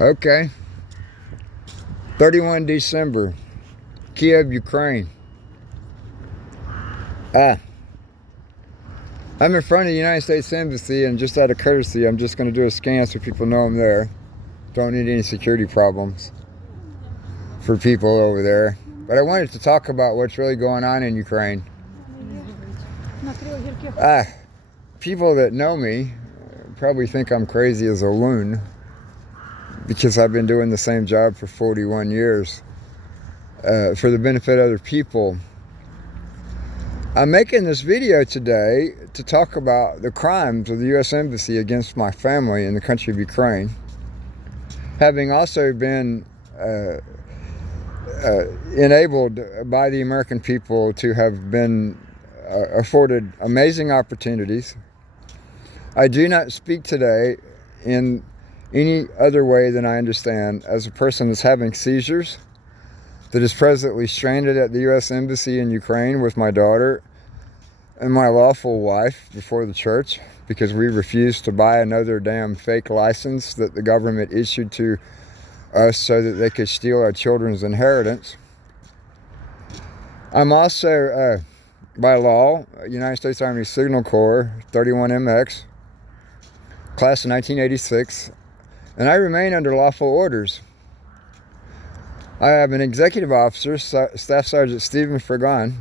Okay. 31 December, Kiev, Ukraine. I'm in front of the United States Embassy, and just out of courtesy, I'm just going to do a scan so people know I'm there. Don't need any security problems for people over there. But I wanted to talk about what's really going on in Ukraine. People that know me probably think I'm crazy as a loon because I've been doing the same job for 41 years for the benefit of other people. I'm making this video today to talk about the crimes of the U.S. Embassy against my family in the country of Ukraine, having also been enabled by the American people to have been afforded amazing opportunities. I do not speak today in any other way than I understand as a person that's having seizures, that is presently stranded at the U.S. Embassy in Ukraine with my daughter and my lawful wife before the church because we refused to buy another damn fake license that the government issued to us so that they could steal our children's inheritance. I'm also, by law, United States Army Signal Corps 31MX, class of 1986, and I remain under lawful orders. I have an executive officer, Staff Sergeant Stephen Fragon,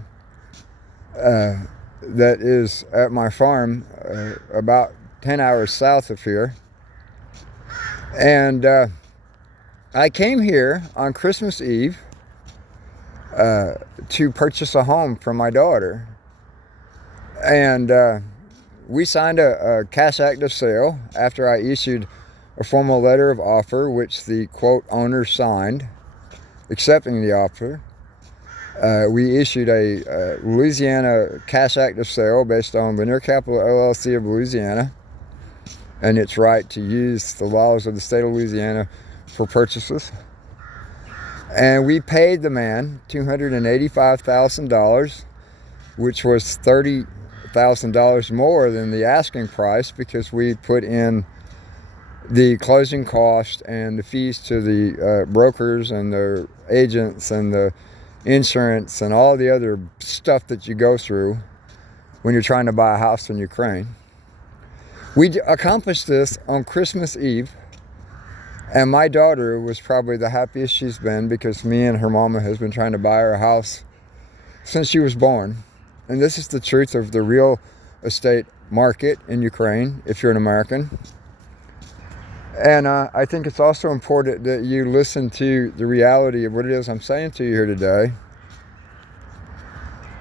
that is at my farm about 10 hours south of here. And I came here on Christmas Eve to purchase a home for my daughter. And we signed a cash act of sale after I issued a formal letter of offer, which the quote owner signed, accepting the offer. We issued a Louisiana cash act of sale based on Lanier Capital LLC of Louisiana and its right to use the laws of the state of Louisiana for purchases. And we paid the man $285,000, which was $30,000 more than the asking price because we put in the closing cost and the fees to the brokers and the agents and the insurance and all the other stuff that you go through when you're trying to buy a house in Ukraine. We accomplished this on Christmas Eve, and my daughter was probably the happiest she's been because me and her mama has been trying to buy her a house since she was born. And this is the truth of the real estate market in Ukraine if you're an American. And I think it's also important that you listen to the reality of what it is I'm saying to you here today.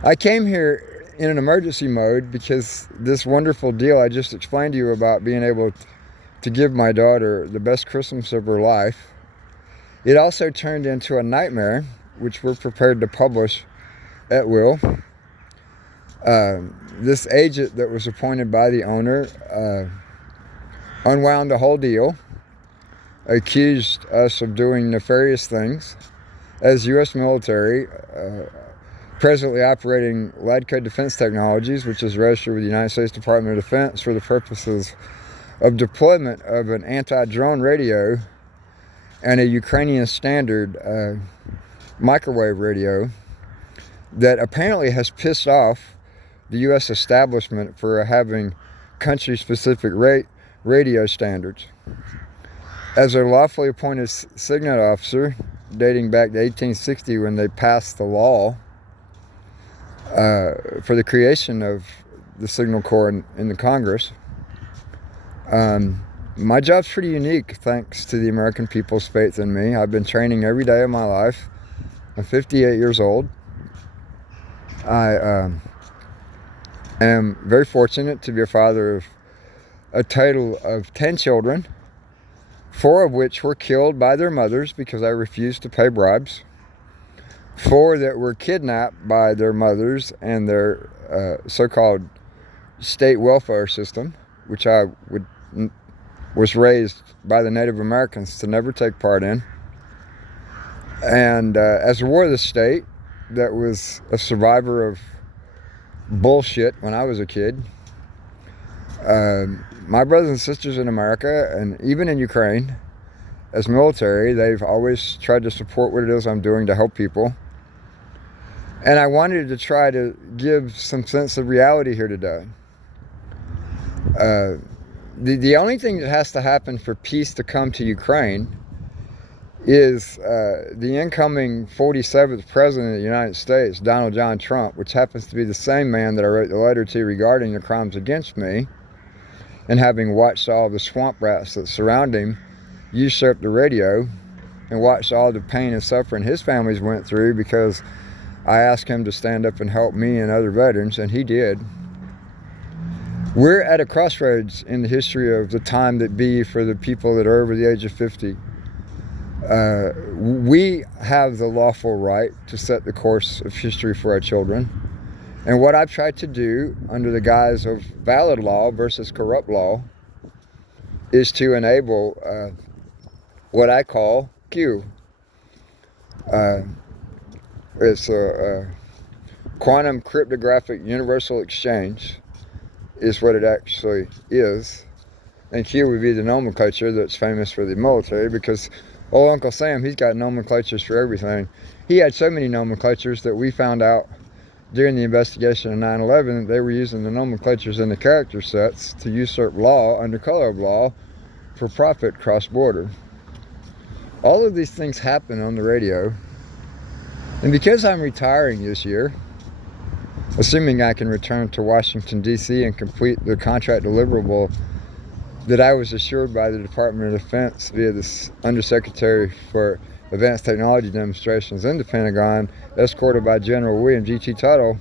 I came here in an emergency mode because this wonderful deal I just explained to you about being able to give my daughter the best Christmas of her life, it also turned into a nightmare, which we're prepared to publish at will. This agent that was appointed by the owner unwound the whole deal, accused us of doing nefarious things as U.S. military, presently operating Ladco Defense Technologies, which is registered with the United States Department of Defense for the purposes of deployment of an anti-drone radio and a Ukrainian standard microwave radio that apparently has pissed off the U.S. establishment for having country-specific radio standards. As a lawfully appointed signet officer, dating back to 1860 when they passed the law for the creation of the Signal Corps in the Congress, my job's pretty unique thanks to the American people's faith in me. I've been training every day of my life. I'm 58 years old. I am very fortunate to be a father of a total of 10 children, 4 of which were killed by their mothers because I refused to pay bribes, 4 that were kidnapped by their mothers and their so-called state welfare system, which I was raised by the Native Americans to never take part in. And as a war of the state that was a survivor of bullshit when I was a kid, my brothers and sisters in America and even in Ukraine as military, they've always tried to support what it is I'm doing to help people. And I wanted to try to give some sense of reality here today. The only thing that has to happen for peace to come to Ukraine is the incoming 47th President of the United States, Donald John Trump, which happens to be the same man that I wrote the letter to regarding the crimes against me, and having watched all the swamp rats that surround him usurp the radio, and watched all the pain and suffering his families went through because I asked him to stand up and help me and other veterans, and he did. We're at a crossroads in the history of the time that be for the people that are over the age of 50. We have the lawful right to set the course of history for our children. And what I've tried to do under the guise of valid law versus corrupt law is to enable what I call Q. It's a quantum cryptographic universal exchange is what it actually is. And Q would be the nomenclature that's famous for the military, because old Uncle Sam, he's got nomenclatures for everything. He had so many nomenclatures that we found out during the investigation of 9/11 that they were using the nomenclatures in the character sets to usurp law under color of law for profit cross-border. All of these things happen on the radio. And because I'm retiring this year, assuming I can return to Washington, D.C. and complete the contract deliverable that I was assured by the Department of Defense via the Undersecretary for Advanced Technology Demonstrations in the Pentagon, escorted by General William G.T. Tuttle,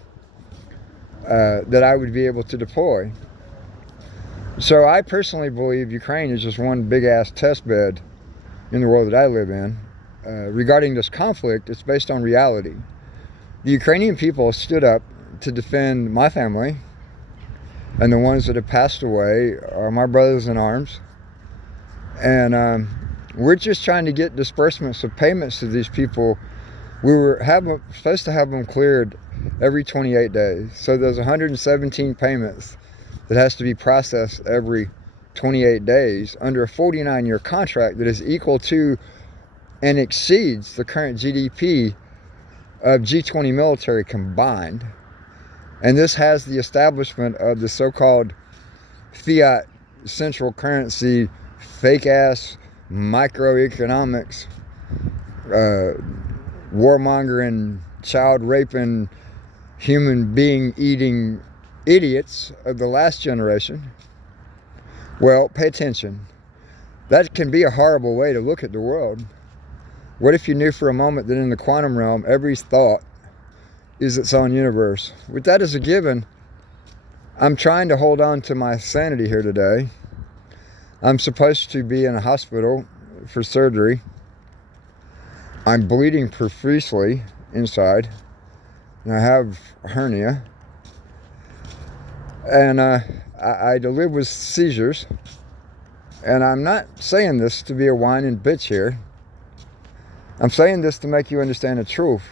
that I would be able to deploy. So I personally believe Ukraine is just one big-ass test bed in the world that I live in. Regarding this conflict, it's based on reality. The Ukrainian people stood up to defend my family, and the ones that have passed away are my brothers in arms. And we're just trying to get disbursements of payments to these people. We were supposed to have them cleared every 28 days. So there's 117 payments that has to be processed every 28 days under a 49-year contract that is equal to and exceeds the current GDP of G20 military combined. And this has the establishment of the so-called fiat central currency, fake-ass microeconomics, warmongering, child-raping, human being-eating idiots of the last generation. Well, pay attention. That can be a horrible way to look at the world. What if you knew for a moment that in the quantum realm, every thought is its own universe? With that as a given, I'm trying to hold on to my sanity here today. I'm supposed to be in a hospital for surgery. I'm bleeding profusely inside, and I have a hernia. And I live with seizures. And I'm not saying this to be a whining bitch here. I'm saying this to make you understand the truth.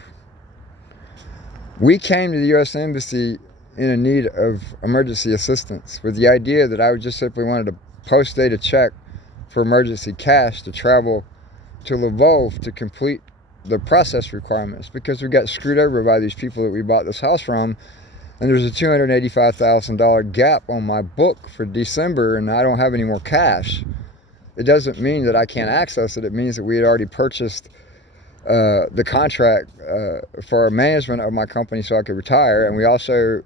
We came to the U.S. Embassy in a need of emergency assistance with the idea that I would just simply wanted to post-date a check for emergency cash to travel to Lvov to complete the process requirements, because we got screwed over by these people that we bought this house from, and there's a $285,000 gap on my book for December, and I don't have any more cash. It doesn't mean that I can't access it. It means that we had already purchased the contract for management of my company so I could retire, and we also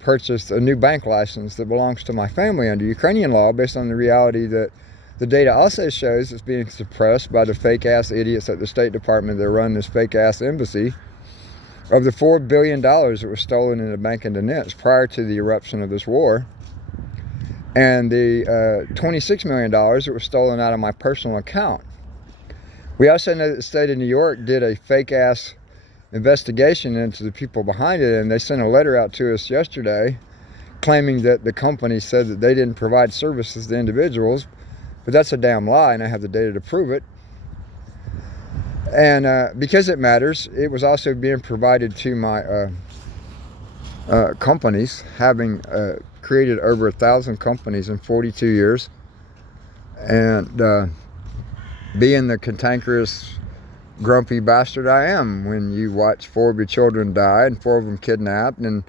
purchased a new bank license that belongs to my family under Ukrainian law, based on the reality that the data also shows it's being suppressed by the fake-ass idiots at the State Department that run this fake-ass embassy, of the $4 billion that was stolen in the bank in Donetsk prior to the eruption of this war, and the $26 million that was stolen out of my personal account. We also know that the state of New York did a fake-ass investigation into the people behind it, and they sent a letter out to us yesterday claiming that the company said that they didn't provide services to individuals, but that's a damn lie, and I have the data to prove it. And because it matters, it was also being provided to my companies, having created over 1,000 companies in 42 years. And being the cantankerous, grumpy bastard I am when you watch 4 of your children die and 4 of them kidnapped and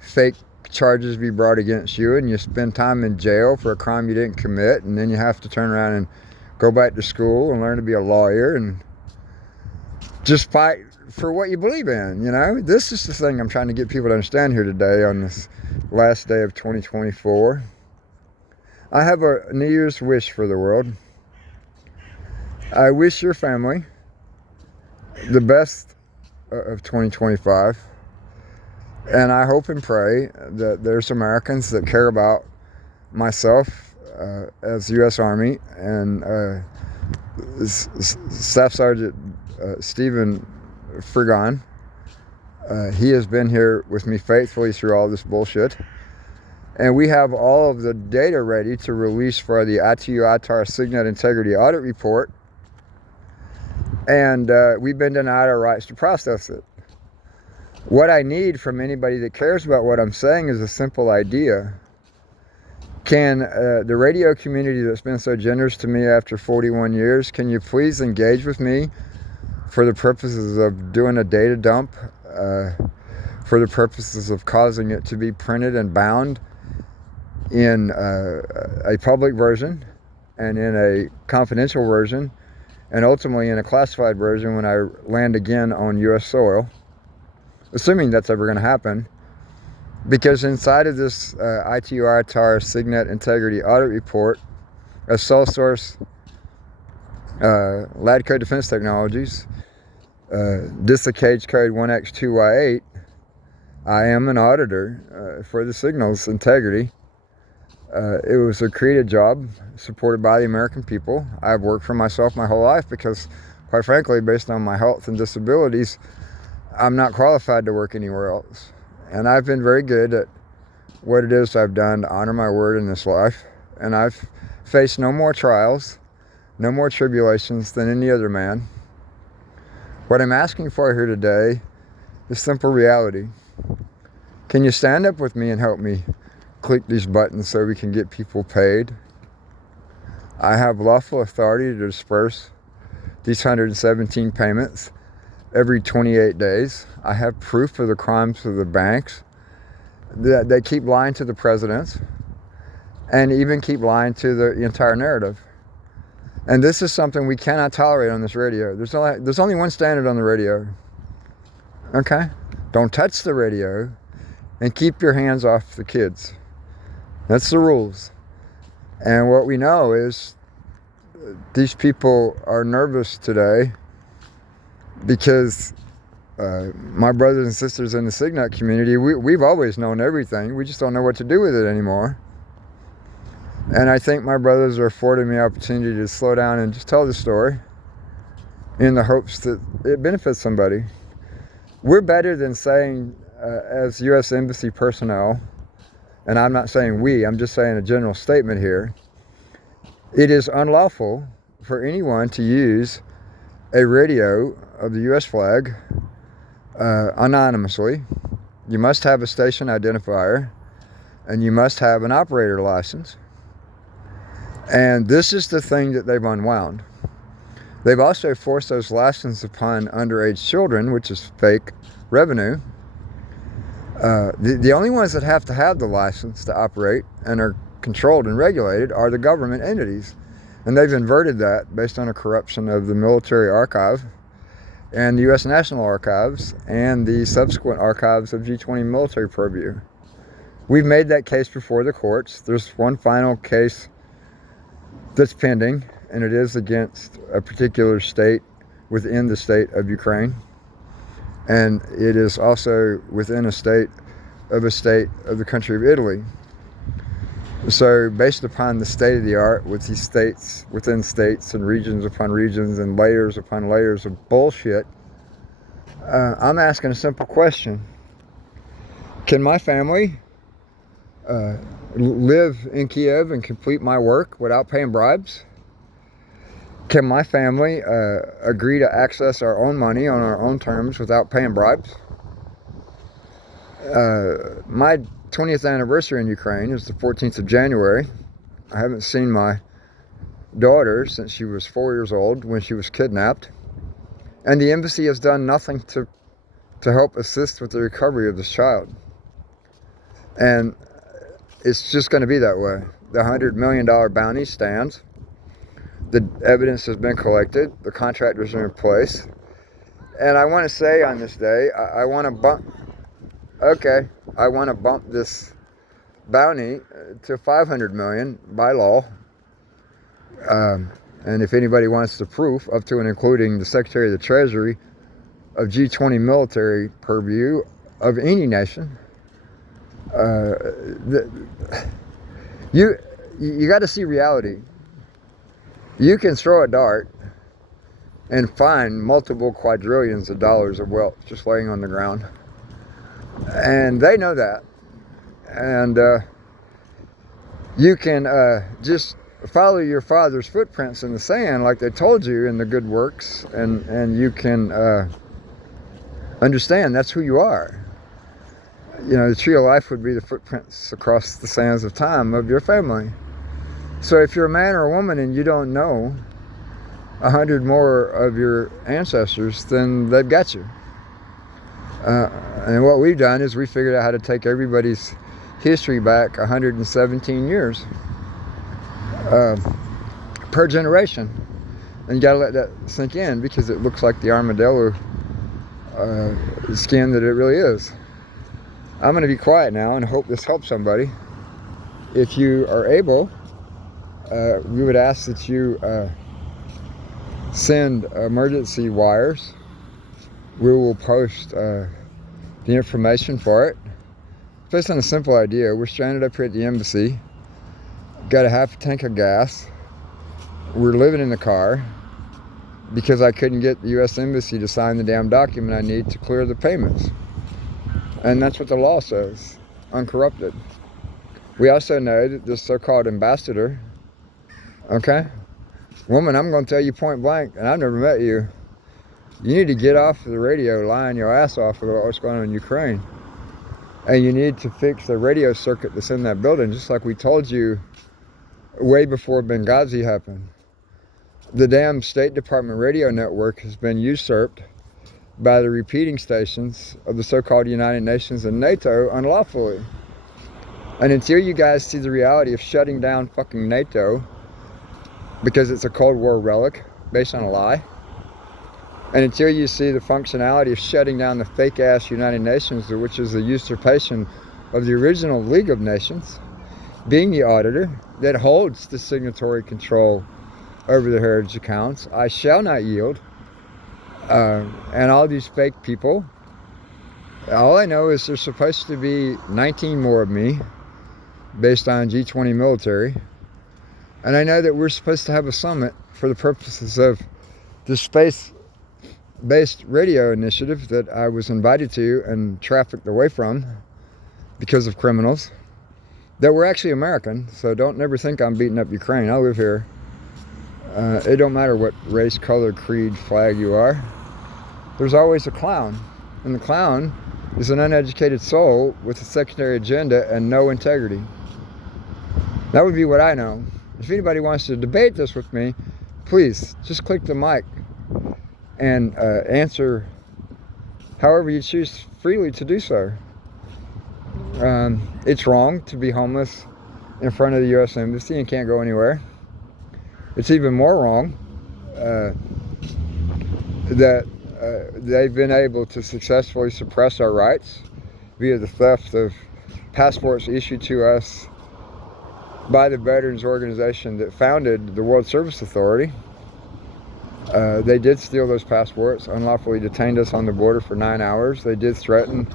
fake charges be brought against you, and you spend time in jail for a crime you didn't commit, and then you have to turn around and go back to school and learn to be a lawyer and just fight for what you believe in. You know, this is the thing I'm trying to get people to understand here today on this last day of 2024. I have a New Year's wish for the world. I wish your family the best of 2025. And I hope and pray that there's Americans that care about myself as U.S. Army and Staff Sergeant Stephen Frigon. He has been here with me faithfully through all this bullshit. And we have all of the data ready to release for the ITU-ITAR Signet Integrity Audit Report. And we've been denied our rights to process it. What I need from anybody that cares about what I'm saying is a simple idea. Can the radio community that's been so generous to me after 41 years, can you please engage with me for the purposes of doing a data dump, for the purposes of causing it to be printed and bound in a public version and in a confidential version and ultimately in a classified version when I land again on U.S. soil? Assuming that's ever going to happen, because inside of this ITU-ITAR Signet Integrity Audit Report, as sole source LADCO Defense Technologies, DISA Cage Code 1X2Y8, I am an auditor for the signal's integrity. It was a created job supported by the American people. I've worked for myself my whole life because, quite frankly, based on my health and disabilities, I'm not qualified to work anywhere else. And I've been very good at what it is I've done to honor my word in this life. And I've faced no more trials, no more tribulations than any other man. What I'm asking for here today is simple reality. Can you stand up with me and help me click these buttons so we can get people paid? I have lawful authority to disperse these 117 payments every 28 days. I have proof of the crimes of the banks. That they keep lying to the presidents and even keep lying to the entire narrative. And this is something we cannot tolerate on this radio. There's only one standard on the radio. Okay? Don't touch the radio and keep your hands off the kids. That's the rules. And what we know is these people are nervous today because my brothers and sisters in the Signet community, we've always known everything. We just don't know what to do with it anymore. And I think my brothers are affording me the opportunity to slow down and just tell the story in the hopes that it benefits somebody. We're better than saying, as U.S. Embassy personnel, and I'm not saying we, I'm just saying a general statement here, it is unlawful for anyone to use a radio of the U.S. flag anonymously. You must have a station identifier and you must have an operator license. And this is the thing that they've unwound. They've also forced those licenses upon underage children, which is fake revenue. The only ones that have to have the license to operate and are controlled and regulated are the government entities. And they've inverted that based on a corruption of the military archive and the U.S. National Archives and the subsequent archives of G20 military purview. We've made that case before the courts. There's one final case that's pending, and it is against a particular state within the state of Ukraine. And it is also within a state of the country of Italy. So based upon the state of the art with these states within states and regions upon regions and layers upon layers of bullshit, I'm asking a simple question. Can my family live in Kiev and complete my work without paying bribes? Can my family agree to access our own money on our own terms without paying bribes? My 20th anniversary in Ukraine is the 14th of January. I haven't seen my daughter since she was 4 years old when she was kidnapped. And the embassy has done nothing to help assist with the recovery of this child. And it's just going to be that way. The $100 million bounty stands. The evidence has been collected. The contractors are in place. And I want to say on this day, I want to bump this bounty to $500 million by law. And if anybody wants the proof, up to and including the Secretary of the Treasury of G20 military purview of any nation, you got to see reality. You can throw a dart and find multiple quadrillions of dollars of wealth just laying on the ground, and they know that. And you can just follow your father's footprints in the sand like they told you in the good works, and you can understand that's who you are. You know, the tree of life would be the footprints across the sands of time of your family. So if you're a man or a woman and you don't know 100 more of your ancestors, then they've got you. And what we've done is we figured out how to take everybody's history back 117 years per generation. And you got to let that sink in, because it looks like the armadillo skin that it really is. I'm going to be quiet now and hope this helps somebody. If you are able, we would ask that you send emergency wires. We will post the information for it. Based on a simple idea, we're stranded up here at the embassy, got a half a tank of gas, we're living in the car because I couldn't get the U.S. Embassy to sign the damn document I need to clear the payments. And that's what the law says, uncorrupted. We also know that this so-called ambassador, okay, woman, I'm going to tell you point blank, and I've never met you, you need to get off the radio lying your ass off about what's going on in Ukraine. And you need to fix the radio circuit that's in that building, just like we told you way before Benghazi happened. The damn State Department radio network has been usurped by the repeating stations of the so-called United Nations and NATO unlawfully. And until you guys see the reality of shutting down fucking NATO, because it's a Cold War relic based on a lie, and until you see the functionality of shutting down the fake-ass United Nations, which is a usurpation of the original League of Nations, being the auditor that holds the signatory control over the heritage accounts, I shall not yield. And all these fake people, all I know is there's supposed to be 19 more of me based on G20 military. And I know that we're supposed to have a summit for the purposes of the space-based radio initiative that I was invited to and trafficked away from because of criminals that were actually American. So don't never think I'm beating up Ukraine. I live here. It don't matter what race, color, creed, flag you are. There's always a clown. And the clown is an uneducated soul with a secondary agenda and no integrity. That would be what I know. If anybody wants to debate this with me, please just click the mic and answer however you choose freely to do so. It's wrong to be homeless in front of the U.S. Embassy and can't go anywhere. It's even more wrong that they've been able to successfully suppress our rights via the theft of passports issued to us by the veterans organization that founded the World Service Authority. They did steal those passports, unlawfully detained us on the border for 9 hours. They did threaten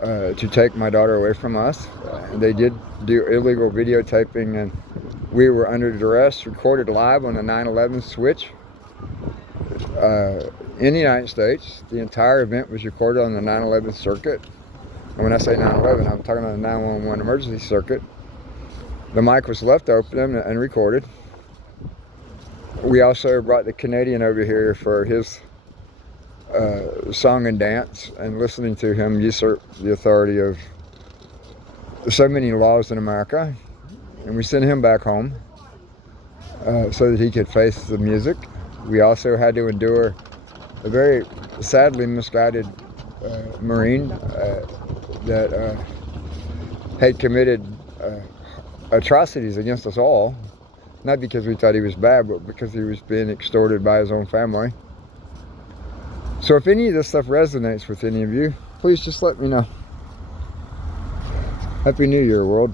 to take my daughter away from us. They did do illegal videotaping, and we were under duress, recorded live on the 9/11 switch in the United States. The entire event was recorded on the 9/11 circuit. And when I say 9/11, I'm talking about the 911 emergency circuit. The mic was left open and recorded. We also brought the Canadian over here for his song and dance, and listening to him usurp the authority of so many laws in America. And we sent him back home. so that he could face the music. We also had to endure a very sadly misguided Marine that had committed atrocities against us all, not because we thought he was bad, but because he was being extorted by his own family. So if any of this stuff resonates with any of you, please just let me know. Happy New Year, world.